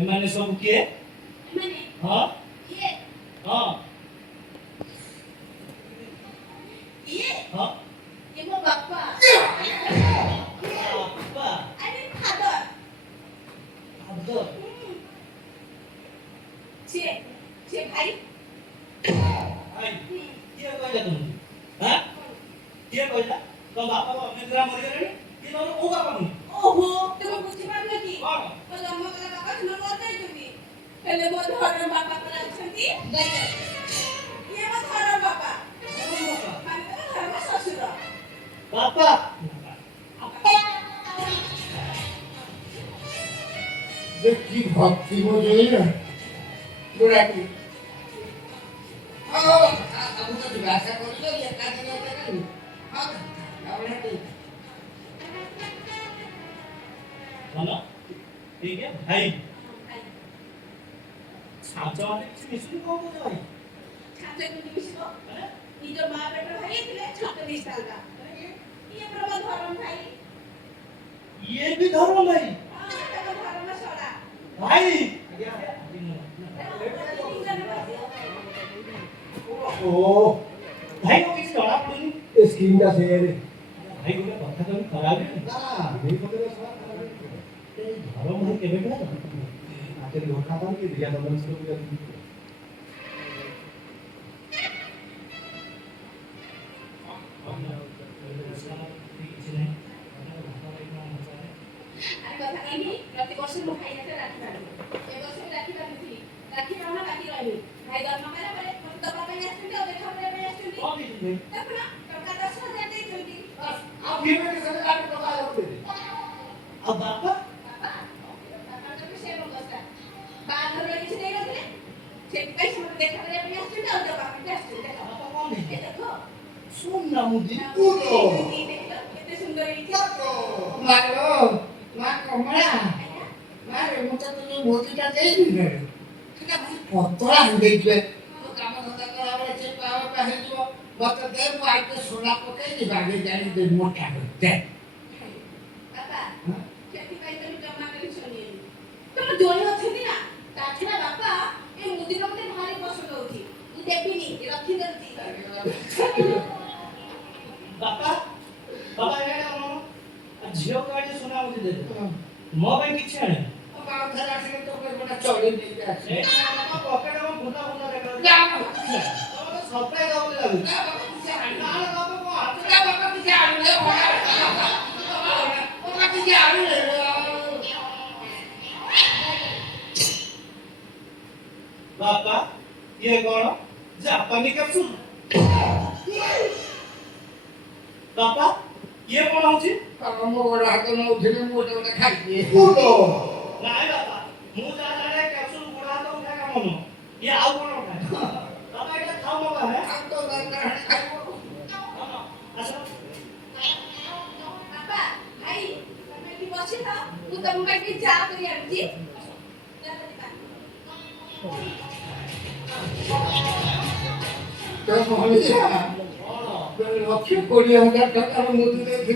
एमाने सब किए एमाने हां ये हां ये हां ये मो बापा बापा अरे फादर अब्दुल छे छे भाई आई किए कहला तुम हां किए कहला तो बापा अमेरिका मरि गेले कि तोर ओ बापा नु ओहो तुम बुझी पारले कि कोन तो जन्म कला बापा न मर जाई तुमी हेले मो घर बापा कला छंती गई ये मो घर बापा माने तो घर में ससुर बापा देखी भक्ति हो जाए ना बुरा की अब तो भाषा कर लो ये का दिन होता है हां आवड़ा की बोलो ठीक है भाई छाचा वाले किसी मिशन को बोल भाई छाते को मिशिबो निजो मां बेटा भाई थे छाते मिसाल का ये प्रभु धर्म भाई ये भी धर्म भाई हां तो धर्म सड़ा भाई ओ भाई को किसी जଣା पड़ुनी स्कीम का से रे भाई को कथा कभी खराब है ना नहीं पता सवाल धर्म भाई केबे केला आखिर धोखा था कि दिया दमन से भी अरे कथा कही प्रति वर्ष मो भाई ने राखी बांधे ए वर्ष भी राखी बांधी राखी बांधना बाकी रहली भाई जन्म कला परे दबा पे आछुंती और देखा परे पे आछुंती देखना टका 10,000 दे छुंती आप भी में से लाख टका होते अब बापा बापा तो से बस्ता बाहर रे किछ नहीं रखले से पैसा मत देखा परे पे आछुंती और दबा पे आछुंती देखा बापा कौन है ये देखो सुन ना मुझे कूदो देखो कितने सुंदर है मारो मां कमला मारे मुझे तो ये मोती का दे दी रे किना भाई पतला हो गई छे तो काम धंधा करावे छे पावे पाहे जो मत दे मु आई के सोना पके नी बागे जानी दे मोटा होते बापा खेती पाई तो जमा कर सुनिए तुम जोई होथि ना ताछना बापा ए मुदी मते भारी पसंद होथि तू देबिनी रखी देती बापा बाबा ये झियो गाड़ी सुना मुझे दे दे मो भाई किछ आने बाबा धरा से तो कोई बड़ा चौड़ी नहीं है ए बाबा पॉकेट में भूता भूता देखा जा तो सप्लाई दाव लागू ना बाबा पीछे आनी ना बाबा को हाथ ना बाबा पीछे आनी ले बाबा पीछे आनी ले बापा ये कौन जापानी कैप्सूल बापा ये कौन होची बाबा मो बड़ा हाथ में उठने मोटे मोटे खाई दिए कूदो नहीं बापा मुंह जा रहा कैप्सूल बुढ़ा तो उठा का मनो ये आउ कौन उठाए बापा ये खाओ मगा है हम तो दरकार खाई अच्छा बापा भाई मैं की बसी था तू तुम का की जा करी आंटी जा तो मोहलिया तो लक्ष्य कोड़ी 1000 टका मुझे दे